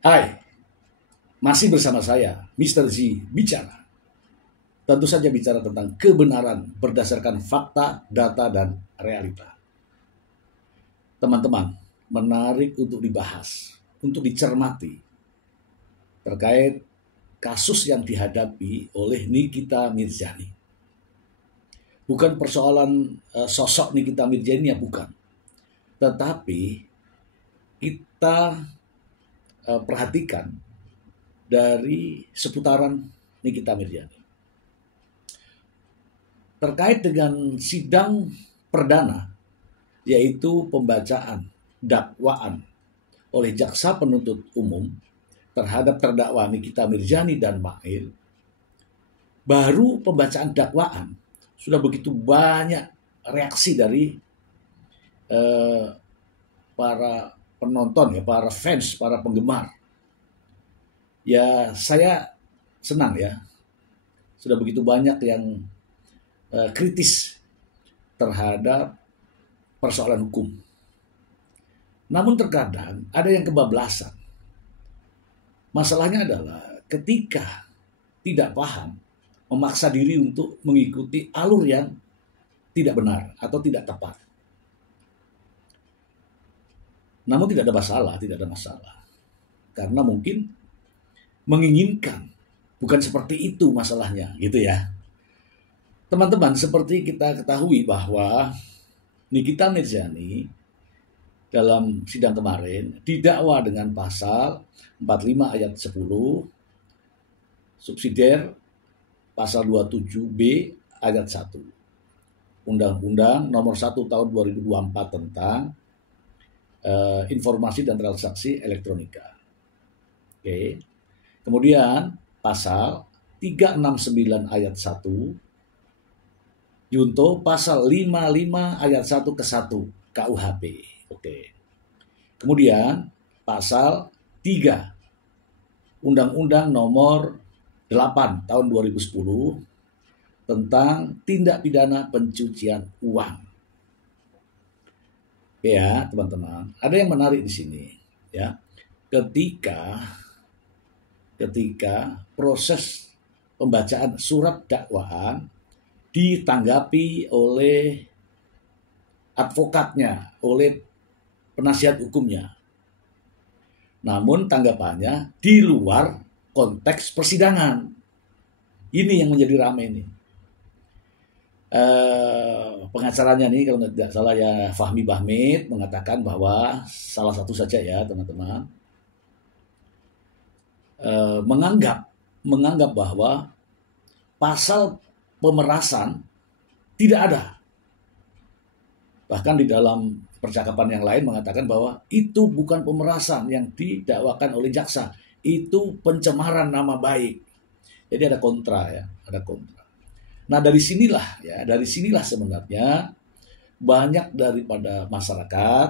Hai, masih bersama saya, Mr. Z Bicara. Tentu saja bicara tentang kebenaran berdasarkan fakta, data, dan realita. Teman-teman, menarik untuk dibahas, untuk dicermati terkait kasus yang dihadapi oleh Nikita Mirzani. Bukan persoalan sosok Nikita Mirzani, ya bukan. Tetapi kita perhatikan dari seputaran Nikita Mirzani. Terkait dengan sidang perdana, yaitu pembacaan dakwaan oleh jaksa penuntut umum terhadap terdakwa Nikita Mirzani dan Mail, baru pembacaan dakwaan sudah begitu banyak reaksi dari para penonton, ya, para fans, para penggemar. Ya, saya senang ya, sudah begitu banyak yang kritis terhadap persoalan hukum. Namun terkadang ada yang kebablasan. Masalahnya adalah ketika tidak paham, memaksa diri untuk mengikuti alur yang tidak benar atau tidak tepat. Namun tidak ada masalah. Karena mungkin menginginkan, bukan seperti itu masalahnya, gitu ya. Teman-teman, seperti kita ketahui bahwa Nikita Mirzani dalam sidang kemarin didakwa dengan pasal 45 ayat 10, subsidiar pasal 27B ayat 1. Undang-Undang nomor 1 tahun 2024 tentang informasi dan transaksi elektronika. Oke. Kemudian pasal 369 ayat 1 junto pasal 55 ayat 1 ke 1 KUHP. Oke. Kemudian pasal 3 Undang-Undang nomor 8 tahun 2010 tentang tindak pidana pencucian uang. Ya, teman-teman, ada yang menarik di sini, ya. Ketika proses pembacaan surat dakwaan ditanggapi oleh advokatnya, oleh penasihat hukumnya. Namun tanggapannya di luar konteks persidangan. Ini yang menjadi ramai ini. Pengacaranya nih, kalau tidak salah ya, Fahmi Bahmid, mengatakan bahwa salah satu saja ya teman-teman, menganggap bahwa pasal pemerasan tidak ada. Bahkan di dalam percakapan yang lain mengatakan bahwa itu bukan pemerasan yang didakwakan oleh jaksa, itu pencemaran nama baik. Jadi ada kontra ya, ada kontra. Nah, dari sinilah sebenarnya banyak daripada masyarakat,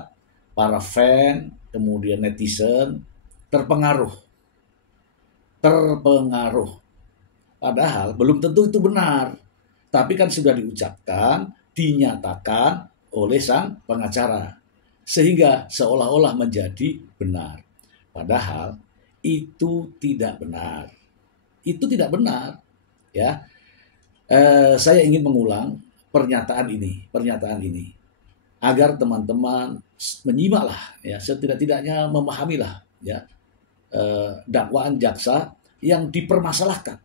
para fan, kemudian netizen terpengaruh. Padahal belum tentu itu benar. Tapi kan sudah diucapkan, dinyatakan oleh sang pengacara. Sehingga seolah-olah menjadi benar. Padahal itu tidak benar. Itu tidak benar. Ya. Saya ingin mengulang pernyataan ini agar teman-teman menyimaklah, ya, setidak-tidaknya memahamilah, ya, dakwaan jaksa yang dipermasalahkan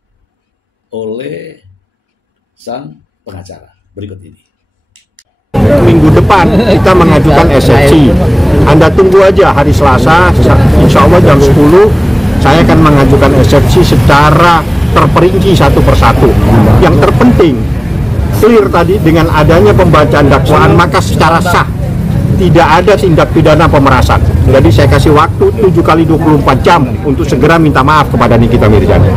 oleh sang pengacara berikut ini. Minggu depan kita mengajukan eksepsi. Anda tunggu aja hari Selasa, insya Allah jam 10 saya akan mengajukan eksepsi secara terperinci satu persatu. Yang terpenting, clear tadi, dengan adanya pembacaan dakwaan maka secara sah tidak ada tindak pidana pemerasan. Jadi saya kasih waktu 7 kali 24 jam untuk segera minta maaf kepada Nikita Mirzani.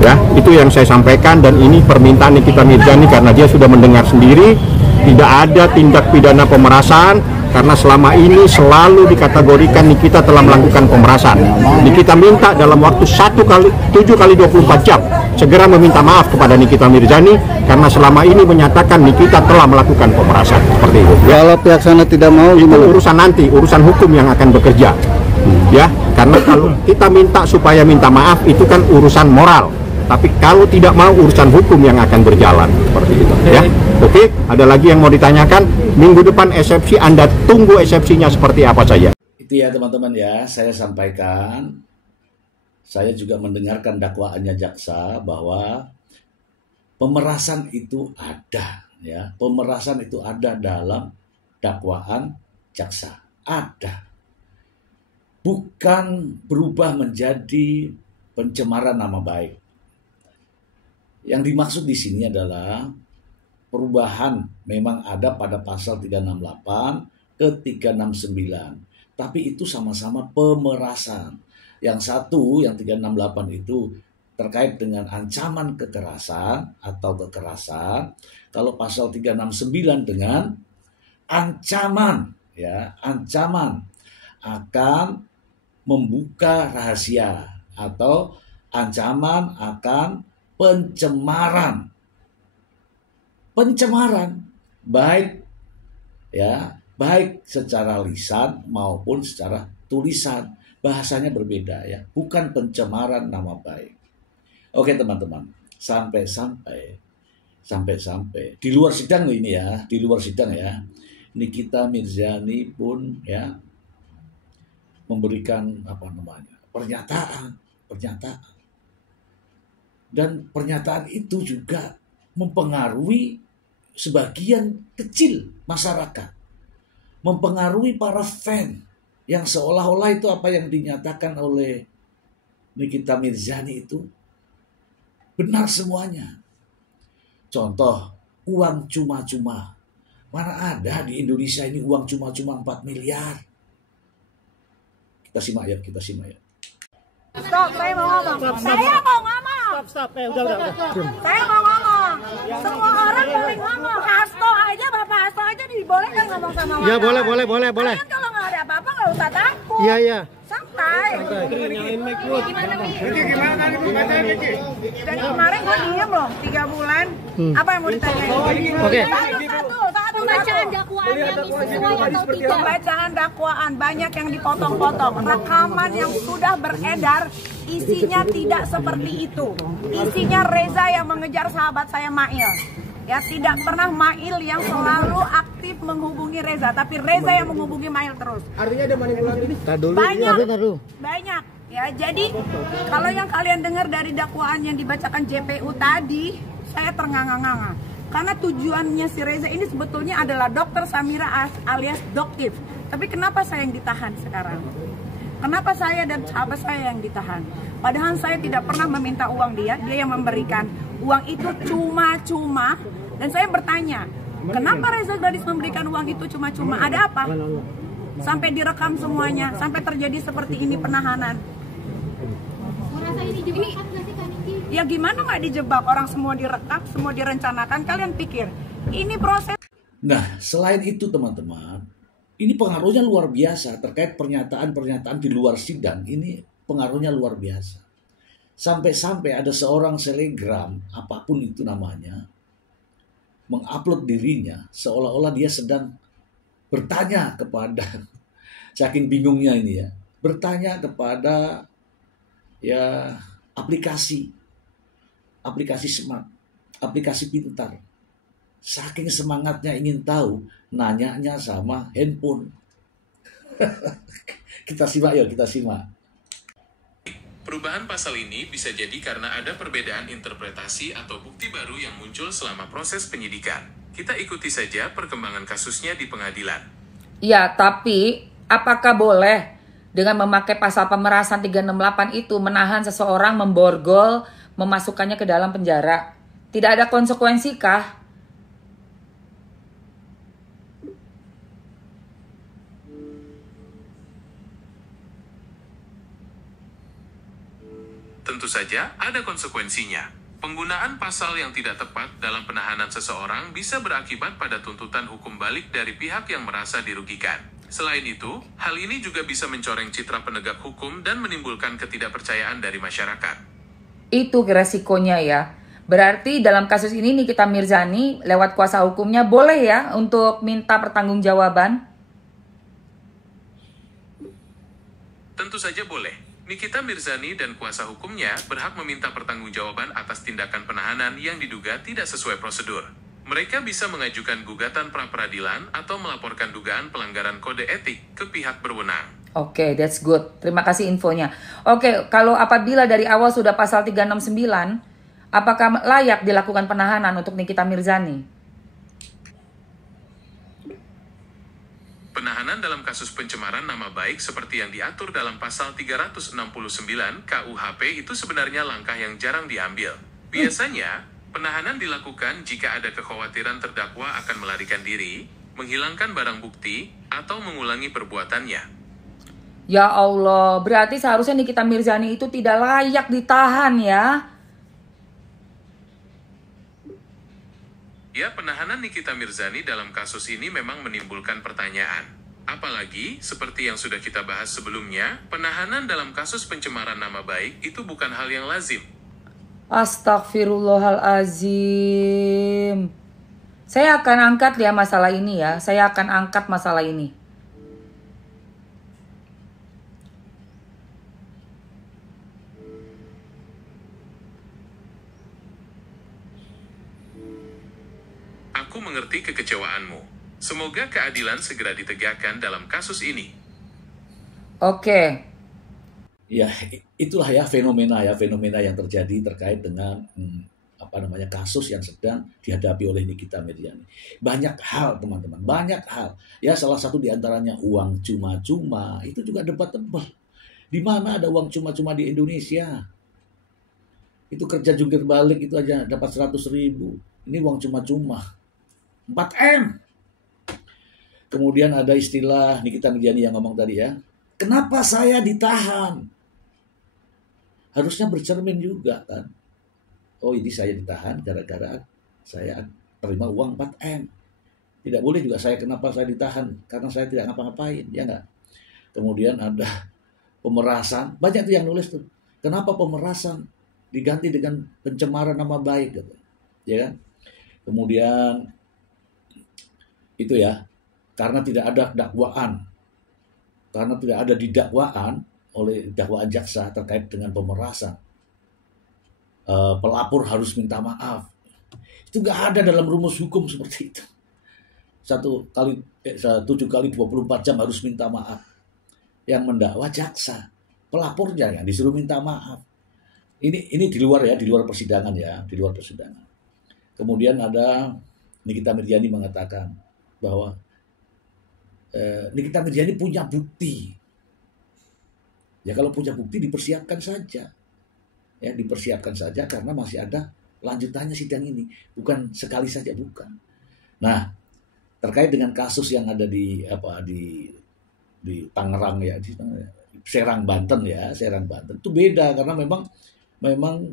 Ya, itu yang saya sampaikan, dan ini permintaan Nikita Mirzani karena dia sudah mendengar sendiri tidak ada tindak pidana pemerasan, karena selama ini selalu dikategorikan Nikita telah melakukan pemerasan. Nikita minta dalam waktu 7 kali 24 jam segera meminta maaf kepada Nikita Mirzani karena selama ini menyatakan Nikita telah melakukan pemerasan. Seperti itu. Kalau pihak sana tidak mau, itu urusan nanti, urusan hukum yang akan bekerja. Ya, karena kalau kita minta supaya minta maaf itu kan urusan moral. Tapi kalau tidak mau urusan hukum yang akan berjalan seperti itu. Ya, oke. Ada lagi yang mau ditanyakan? Minggu depan eksepsi, Anda tunggu eksepsinya seperti apa saja. Itu ya teman-teman ya, saya sampaikan. Saya juga mendengarkan dakwaannya jaksa bahwa pemerasan itu ada, ya. Pemerasan itu ada dalam dakwaan jaksa. Ada. Bukan berubah menjadi pencemaran nama baik. Yang dimaksud di sini adalah perubahan memang ada pada pasal 368 ke 369. Tapi itu sama-sama pemerasan. Yang satu, yang 368 itu terkait dengan ancaman kekerasan atau kekerasan. Kalau pasal 369 dengan ancaman, ya, ancaman akan membuka rahasia atau ancaman akan pencemaran. Pencemaran baik, ya, baik secara lisan maupun secara tulisan. Bahasanya berbeda, ya, bukan pencemaran nama baik. Oke teman-teman, sampai di luar sidang ini ya, di luar sidang ya, Nikita Mirzani pun ya memberikan pernyataan, dan pernyataan itu juga mempengaruhi sebagian kecil masyarakat, mempengaruhi para fan. Yang seolah-olah itu apa yang dinyatakan oleh Nikita Mirzani itu benar semuanya. Contoh, uang cuma-cuma. Mana ada di Indonesia ini uang cuma-cuma 4 miliar. Kita simak ya. Stop, saya mau ngomong. Saya mau ngomong. Stop. Udah. Saya mau ngomong. Semua orang boleh ngomong. Hasto aja, Bapak Hasto aja dibolehkan ngomong sama wartawan. Ya, boleh. Kalian kalau nggak ada apa-apa nggak usah takut. Iya. Santai. Nyalain mic lu. Gimana tadi pembacaan, Miki? Dari kemarin gue diem loh, 3 bulan. Apa yang mau ditanyain? Oke. Satu. Pembacaan dakwaan yang sesuai atau tidak? Pembacaan dakwaan banyak yang dipotong-potong. Rekaman yang sudah beredar isinya tidak seperti itu. Isinya Reza yang mengejar sahabat saya Mail. Ya, tidak pernah Mail yang selalu aktif menghubungi Reza, tapi Reza yang menghubungi Mail terus. Artinya ada manipulasi. Banyak. Ya, jadi kalau yang kalian dengar dari dakwaan yang dibacakan JPU tadi, saya ternganga-nganga. Karena tujuannya si Reza ini sebetulnya adalah Dokter Samira alias Doktif. Tapi kenapa saya yang ditahan sekarang? Kenapa saya dan sahabat saya yang ditahan? Padahal saya tidak pernah meminta uang dia yang memberikan. Uang itu cuma-cuma. Dan saya bertanya, kenapa Reza Gladys memberikan uang itu cuma-cuma? Ada apa? Sampai direkam semuanya, sampai terjadi seperti ini penahanan. Merasa ini dijebak nggak sih, Kak Niki? Ya gimana nggak dijebak? Orang semua direkam, semua direncanakan. Kalian pikir ini proses? Nah, selain itu teman-teman, ini pengaruhnya luar biasa terkait pernyataan-pernyataan di luar sidang. Ini pengaruhnya luar biasa. Sampai-sampai ada seorang selegram, apapun itu namanya, mengupload dirinya seolah-olah dia sedang bertanya kepada, saking bingungnya ini ya, bertanya kepada ya aplikasi smart, aplikasi pintar. Saking semangatnya ingin tahu, nanyanya sama handphone. Kita simak. Perubahan pasal ini bisa jadi karena ada perbedaan interpretasi atau bukti baru yang muncul selama proses penyidikan. Kita ikuti saja perkembangan kasusnya di pengadilan. Ya, tapi apakah boleh dengan memakai pasal pemerasan 368 itu menahan seseorang, memborgol, memasukkannya ke dalam penjara? Tidak ada konsekuensi kah? Tentu saja ada konsekuensinya. Penggunaan pasal yang tidak tepat dalam penahanan seseorang bisa berakibat pada tuntutan hukum balik dari pihak yang merasa dirugikan. Selain itu, hal ini juga bisa mencoreng citra penegak hukum dan menimbulkan ketidakpercayaan dari masyarakat. Itu resikonya ya. Berarti dalam kasus ini Nikita Mirzani lewat kuasa hukumnya boleh ya untuk minta pertanggungjawaban? Tentu saja boleh. Nikita Mirzani dan kuasa hukumnya berhak meminta pertanggungjawaban atas tindakan penahanan yang diduga tidak sesuai prosedur. Mereka bisa mengajukan gugatan pra-peradilan atau melaporkan dugaan pelanggaran kode etik ke pihak berwenang. Oke, that's good. Terima kasih infonya. Oke, kalau apabila dari awal sudah pasal 369, apakah layak dilakukan penahanan untuk Nikita Mirzani? Penahanan dalam kasus pencemaran nama baik seperti yang diatur dalam pasal 369 KUHP itu sebenarnya langkah yang jarang diambil. Biasanya, penahanan dilakukan jika ada kekhawatiran terdakwa akan melarikan diri, menghilangkan barang bukti, atau mengulangi perbuatannya. Ya Allah, berarti seharusnya Nikita Mirzani itu tidak layak ditahan ya. Ya, penahanan Nikita Mirzani dalam kasus ini memang menimbulkan pertanyaan. Apalagi, seperti yang sudah kita bahas sebelumnya, penahanan dalam kasus pencemaran nama baik itu bukan hal yang lazim. Astagfirullahalazim. Saya akan angkat ya masalah ini ya. Saya akan angkat masalah ini. Aku mengerti kekecewaanmu. Semoga keadilan segera ditegakkan dalam kasus ini. Oke. Ya, itulah ya fenomena yang terjadi terkait dengan kasus yang sedang dihadapi oleh Nikita Mirzani. Banyak hal, teman-teman, banyak hal. Ya, salah satu diantaranya uang cuma-cuma, itu juga debatable. Di mana ada uang cuma-cuma di Indonesia? Itu kerja jungkir balik itu aja dapat 100.000. Ini uang cuma-cuma. 4M. Kemudian ada istilah Nikita Mirzani yang ngomong tadi ya. Kenapa saya ditahan? Harusnya bercermin juga kan. Oh, ini saya ditahan gara-gara saya terima uang 4M. Tidak boleh juga kenapa saya ditahan? Karena saya tidak ngapa-ngapain, ya enggak? Kemudian ada pemerasan. Banyak tuh yang nulis tuh. Kenapa pemerasan diganti dengan pencemaran nama baik gitu. Ya kan? Kemudian itu ya, karena tidak ada dakwaan. Karena tidak ada didakwaan oleh dakwaan jaksa terkait dengan pemerasan. Pelapor harus minta maaf. Itu nggak ada dalam rumus hukum seperti itu. 7 kali 24 jam harus minta maaf. Yang mendakwa jaksa, pelapornya yang disuruh minta maaf. Ini di luar ya, di luar persidangan ya, di luar persidangan. Kemudian ada Nikita Mirzani mengatakan bahwa Nikita Mirzani punya bukti. Ya kalau punya bukti dipersiapkan saja. Ya dipersiapkan saja karena masih ada lanjutannya sidang ini. Bukan sekali saja, bukan. Nah, terkait dengan kasus yang ada di Tangerang ya, di Serang Banten ya, Serang Banten itu beda karena memang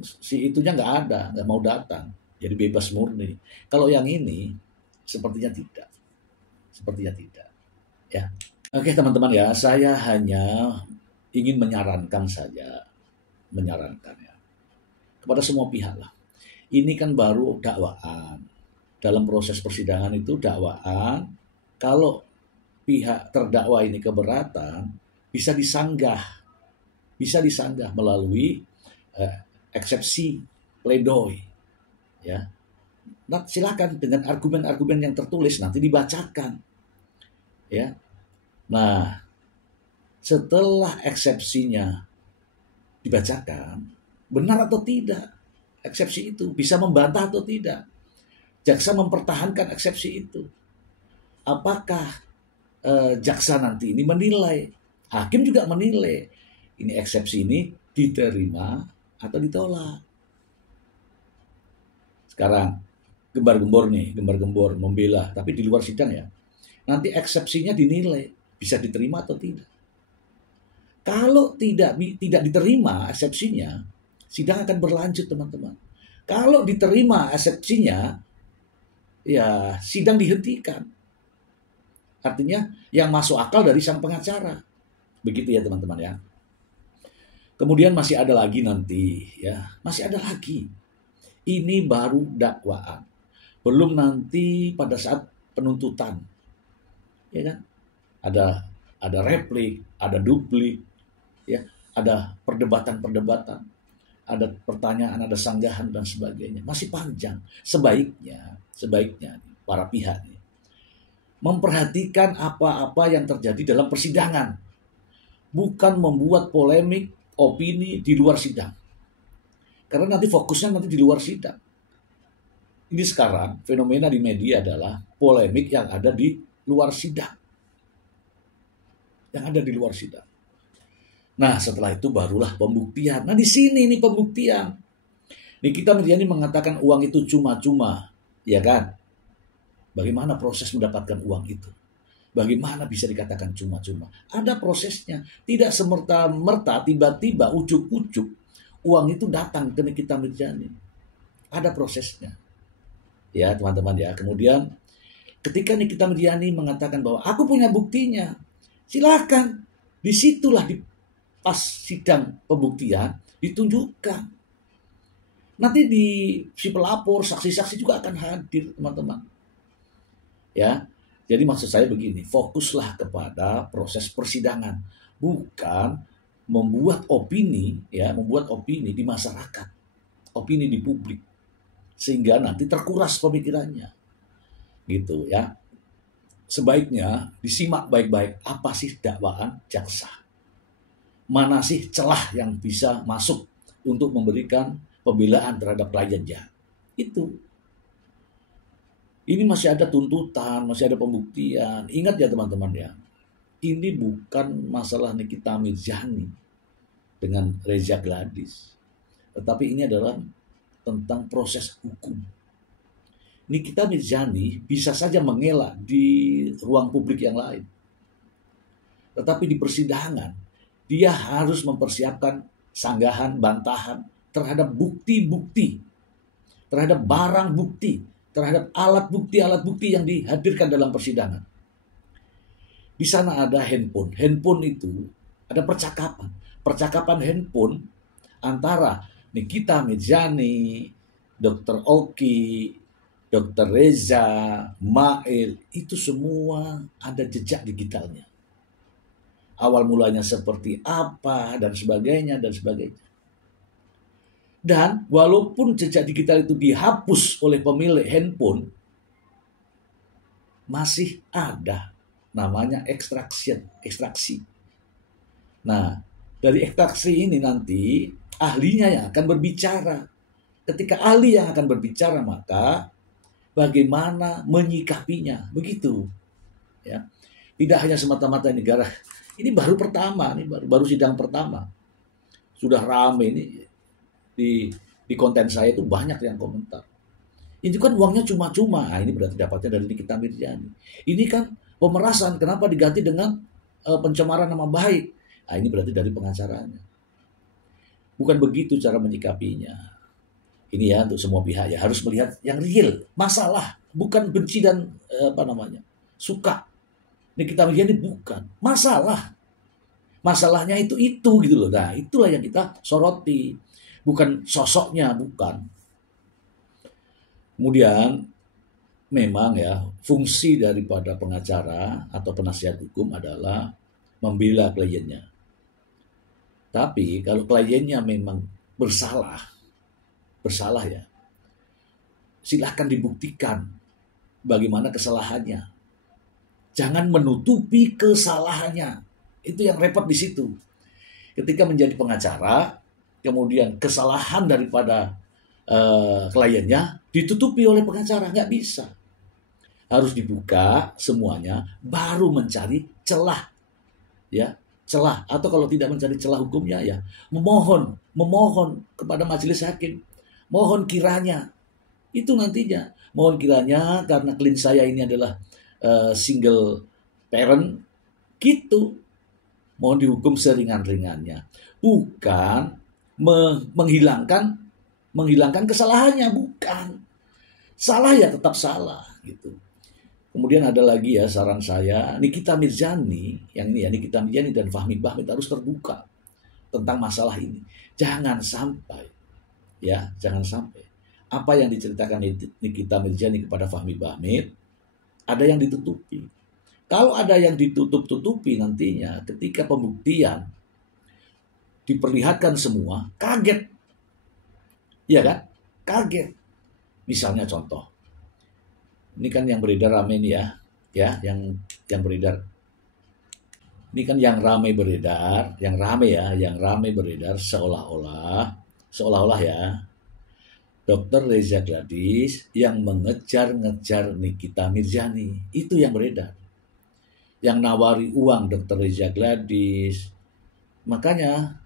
si itunya nggak mau datang. Jadi bebas murni. Kalau yang ini sepertinya tidak. Ya. Oke teman-teman ya, saya hanya ingin menyarankan ya kepada semua pihak lah. Ini kan baru dakwaan. Dalam proses persidangan itu dakwaan. Kalau pihak terdakwa ini keberatan, bisa disanggah melalui eksepsi pledoi. Ya. Nah, silakan dengan argumen-argumen yang tertulis nanti dibacakan. Ya. Nah, setelah eksepsinya dibacakan, benar atau tidak eksepsi itu, bisa membantah atau tidak. Jaksa mempertahankan eksepsi itu. Apakah jaksa nanti ini menilai, hakim juga menilai, ini eksepsi ini diterima atau ditolak. Sekarang gembar-gembor membela, tapi di luar sidang ya. Nanti eksepsinya dinilai bisa diterima atau tidak. Kalau tidak diterima eksepsinya, sidang akan berlanjut teman-teman. Kalau diterima eksepsinya, ya sidang dihentikan. Artinya yang masuk akal dari sang pengacara. Begitu ya teman-teman ya. Kemudian masih ada lagi nanti ya, masih ada lagi. Ini baru dakwaan. Belum nanti pada saat penuntutan. Ya kan? Ada replik, ada duplik, ya, ada perdebatan-perdebatan, ada pertanyaan, ada sanggahan dan sebagainya. Masih panjang. Sebaiknya para pihak nih, memperhatikan apa-apa yang terjadi dalam persidangan, bukan membuat polemik, opini di luar sidang. Karena nanti fokusnya nanti di luar sidang. Ini sekarang fenomena di media adalah polemik yang ada di luar sidang. Yang ada di luar sidang. Nah, setelah itu barulah pembuktian. Nah, di sini nih pembuktian. Nikita Mirzani mengatakan uang itu cuma-cuma, ya kan? Bagaimana proses mendapatkan uang itu? Bagaimana bisa dikatakan cuma-cuma? Ada prosesnya. Tidak semerta-merta tiba-tiba ujuk-ujuk uang itu datang ke Nikita Mirzani. Ada prosesnya. Ya, teman-teman ya. Kemudian ketika Nikita Mirzani mengatakan bahwa aku punya buktinya, silakan. Disitulah di pas sidang pembuktian ditunjukkan. Nanti si pelapor, saksi-saksi juga akan hadir, teman-teman. Ya, jadi maksud saya begini, fokuslah kepada proses persidangan, bukan membuat opini, ya, membuat opini di masyarakat, opini di publik, sehingga nanti terkuras pemikirannya, gitu ya. Sebaiknya disimak baik-baik apa sih dakwaan jaksa. Mana sih celah yang bisa masuk untuk memberikan pembelaan terhadap kliennya. Itu. Ini masih ada tuntutan, masih ada pembuktian. Ingat ya teman-teman ya, ini bukan masalah Nikita Mirzani dengan Reza Gladys. Tetapi ini adalah tentang proses hukum. Nikita Mirzani bisa saja mengelak di ruang publik yang lain. Tetapi di persidangan, dia harus mempersiapkan sanggahan, bantahan terhadap bukti-bukti, terhadap barang bukti, terhadap alat bukti yang dihadirkan dalam persidangan. Di sana ada handphone. Handphone itu ada percakapan handphone antara Nikita Mirzani, Dr. Oki, Dr. Reza, Mail, itu semua ada jejak digitalnya. Awal mulanya seperti apa, dan sebagainya. Dan walaupun jejak digital itu dihapus oleh pemilik handphone, masih ada namanya ekstraksi. Nah, dari ekstraksi ini nanti ahlinya yang akan berbicara. Ketika ahli yang akan berbicara, maka bagaimana menyikapinya, begitu. Ya, tidak hanya semata-mata negara. Ini baru pertama, ini baru sidang pertama. Sudah rame ini di konten saya itu banyak yang komentar. Ini kan uangnya cuma-cuma. Nah, ini berarti dapatnya dari Nikita Mirzani. Ini kan pemerasan, kenapa diganti dengan pencemaran nama baik? Nah, ini berarti dari pengacaranya. Bukan begitu cara menyikapinya. Ini ya untuk semua pihak ya harus melihat yang real, masalah, bukan benci dan suka. Nikita Mirzani bukan masalah. Masalahnya itu gitu loh. Nah, itulah yang kita soroti, bukan sosoknya, bukan. Kemudian memang ya fungsi daripada pengacara atau penasihat hukum adalah membela kliennya. Tapi kalau kliennya memang bersalah ya, silahkan dibuktikan bagaimana kesalahannya. Jangan menutupi kesalahannya. Itu yang repot di situ. Ketika menjadi pengacara, kemudian kesalahan daripada kliennya ditutupi oleh pengacara, nggak bisa. Harus dibuka semuanya, baru mencari celah, ya celah. Atau kalau tidak mencari celah hukumnya, ya memohon kepada majelis hakim, mohon kiranya itu nantinya, mohon kiranya karena klien saya ini adalah single parent, gitu. Mohon dihukum seringan-ringannya, bukan menghilangkan kesalahannya, bukan. Salah ya tetap salah, gitu. Kemudian ada lagi ya saran saya, Nikita Mirzani, yang ini ya Nikita Mirzani dan Fahmi Bahmid harus terbuka tentang masalah ini. Jangan sampai apa yang diceritakan Nikita Mirzani kepada Fahmi Bahmid ada yang ditutupi. Kalau ada yang ditutup-tutupi nantinya ketika pembuktian, diperlihatkan semua, kaget. Iya kan? Kaget. Misalnya contoh. Ini kan yang beredar rame nih ya, yang beredar. Ini kan yang rame beredar, yang rame beredar seolah-olah ya, Dr. Reza Gladys yang mengejar-ngejar Nikita Mirzani. Itu yang beredar. Yang nawari uang Dr. Reza Gladys. Makanya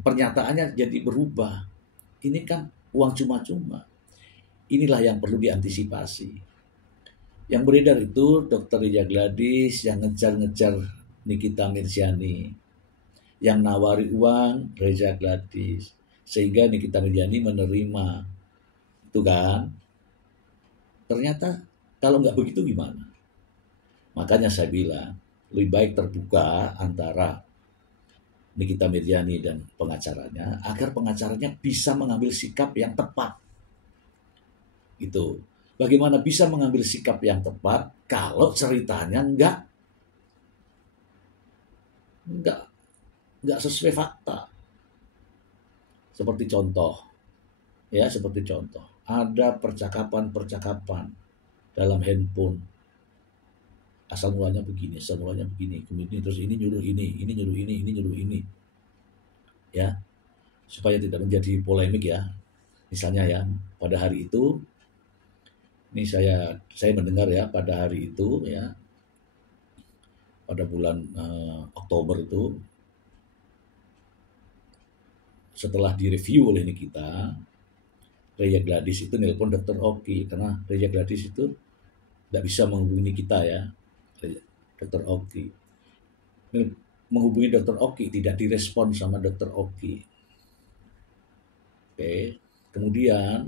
pernyataannya jadi berubah. Ini kan uang cuma-cuma. Inilah yang perlu diantisipasi. Yang beredar itu Dr. Reza Gladys yang ngejar-ngejar Nikita Mirzani. Yang nawari uang Reza Gladys. Sehingga Nikita Mirzani menerima. Itu kan. Ternyata kalau nggak begitu gimana? Makanya saya bilang, lebih baik terbuka antara Nikita Mirzani dan pengacaranya, agar pengacaranya bisa mengambil sikap yang tepat. Gitu. Bagaimana bisa mengambil sikap yang tepat kalau ceritanya nggak sesuai fakta. Seperti contoh, ada percakapan dalam handphone. Asal mulanya begini, kemudian terus ini nyuruh ini. Ya, supaya tidak menjadi polemik ya. Misalnya ya, pada hari itu, ini saya mendengar ya, pada hari itu ya, pada bulan Oktober itu, setelah direview oleh Nikita, Reza Gladys itu nelpon Dr. Oki, karena Reza Gladys itu tidak bisa menghubungi kita ya, Dr. Oki. Menghubungi Dr. Oki, tidak direspon sama Dr. Oki. Oke. Kemudian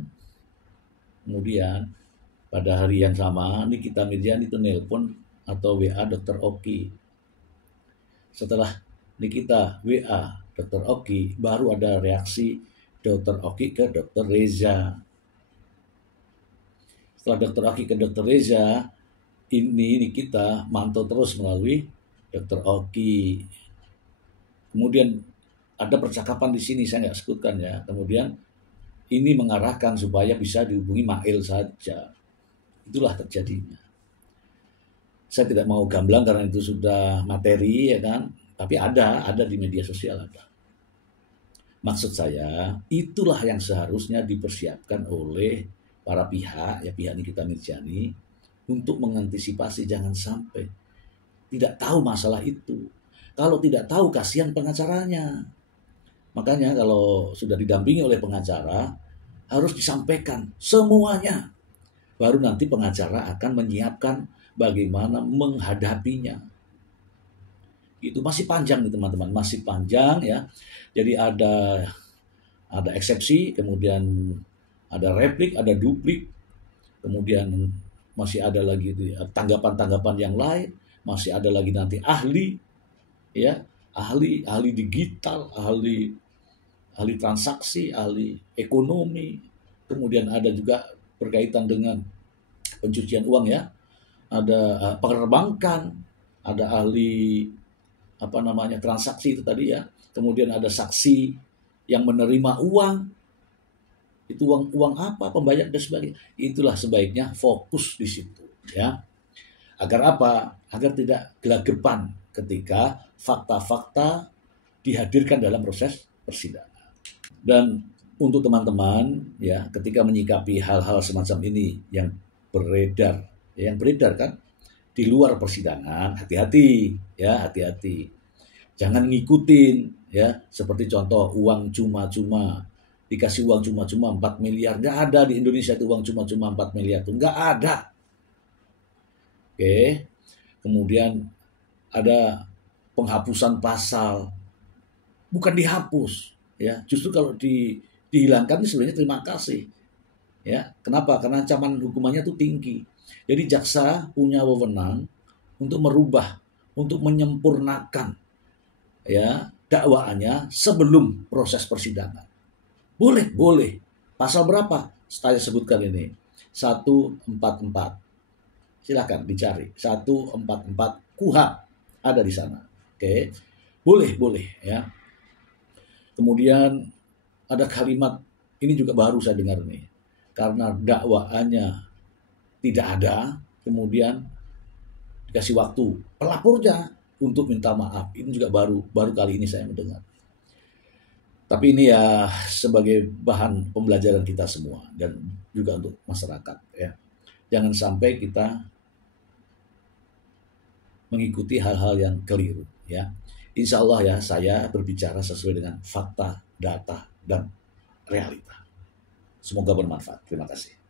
pada hari yang sama Nikita Mirzani itu nelpon atau WA Dr. Oki. Setelah Nikita WA Dr. Oki, baru ada reaksi Dr. Oki ke Dr. Reza. Setelah Dr. Oki ke Dr. Reza, ini Nikita mantau terus melalui Dr. Oki. Kemudian ada percakapan di sini, saya nggak sebutkan ya. Kemudian ini mengarahkan supaya bisa dihubungi Mail saja. Itulah terjadinya. Saya tidak mau gamblang karena itu sudah materi ya kan. Tapi ada di media sosial ada. Maksud saya, itulah yang seharusnya dipersiapkan oleh para pihak, ya pihak Nikita Mirzani, untuk mengantisipasi jangan sampai tidak tahu masalah itu. Kalau tidak tahu, kasihan pengacaranya. Makanya kalau sudah didampingi oleh pengacara, harus disampaikan semuanya. Baru nanti pengacara akan menyiapkan bagaimana menghadapinya. Itu masih panjang nih teman-teman, masih panjang ya. Jadi ada eksepsi, kemudian ada replik, ada duplik, kemudian masih ada lagi itu ya, tanggapan-tanggapan yang lain, masih ada lagi nanti ahli, ya, ahli digital, ahli transaksi, ahli ekonomi, kemudian ada juga berkaitan dengan pencucian uang ya, ada perbankan, ada ahli transaksi itu tadi ya, kemudian ada saksi yang menerima uang. Itu uang apa, pembayar dan sebagainya. Itulah sebaiknya fokus di situ ya. Agar apa? Agar tidak gelagapan ketika fakta-fakta dihadirkan dalam proses persidangan. Dan untuk teman-teman ya, ketika menyikapi hal-hal semacam ini yang beredar kan di luar persidangan, hati-hati. Jangan ngikutin ya, seperti contoh uang cuma-cuma. Dikasih uang cuma-cuma 4 miliar. Nggak ada di Indonesia itu uang cuma-cuma 4 miliar. Itu nggak ada. Oke. Kemudian ada penghapusan pasal. Bukan dihapus. Ya. Justru kalau dihilangkan sebenarnya terima kasih. Ya. Kenapa? Karena ancaman hukumannya itu tinggi. Jadi jaksa punya wewenang untuk merubah, untuk menyempurnakan ya dakwaannya sebelum proses persidangan. Boleh. Pasal berapa? Saya sebutkan ini. 144. Silakan dicari. 144 KUHP ada di sana. Oke. Boleh ya. Kemudian ada kalimat, ini juga baru saya dengar nih, karena dakwaannya tidak ada, kemudian dikasih waktu pelapornya untuk minta maaf. Ini juga baru kali ini saya mendengar. Tapi ini ya sebagai bahan pembelajaran kita semua dan juga untuk masyarakat ya. Jangan sampai kita mengikuti hal-hal yang keliru ya. Insya Allah ya, saya berbicara sesuai dengan fakta, data, dan realita. Semoga bermanfaat. Terima kasih.